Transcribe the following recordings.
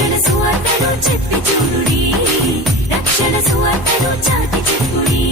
రక్షణ సువార్తను చెప్పి చూడుడి, రక్షణ సువార్తను చాటి చెప్పుడి.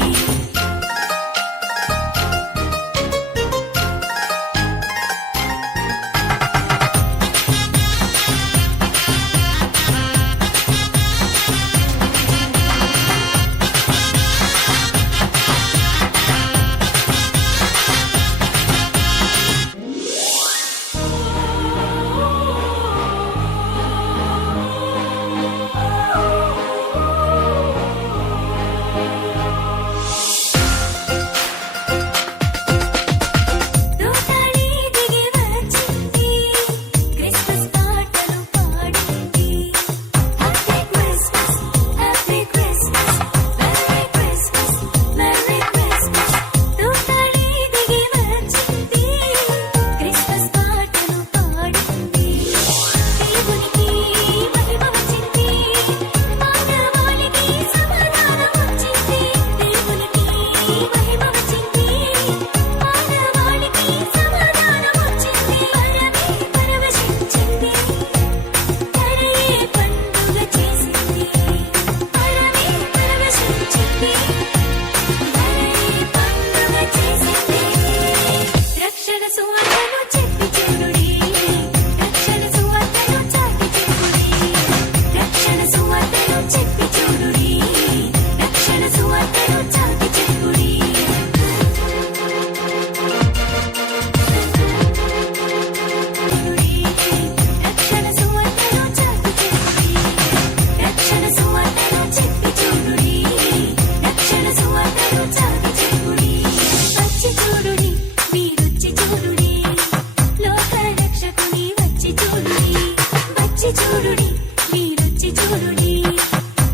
చూడుడి, మీరొచ్చి చూడుడి,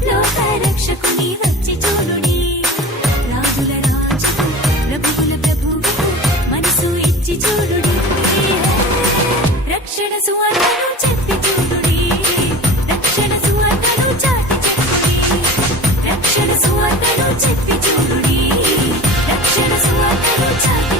లోక రక్షకుని వచ్చి చూడుడి. రాజుల రాజుకు, ప్రభువుల ప్రభువుకు మనసు ఇచ్చి చూడుడి. రక్షణ సువార్తను చెప్పి చూడుడి, రక్షణ సువార్తను చాటి చెప్పుడి. రక్షణ సువార్తను చెప్పి చూడుడి, రక్షణ సువార్తను చాటి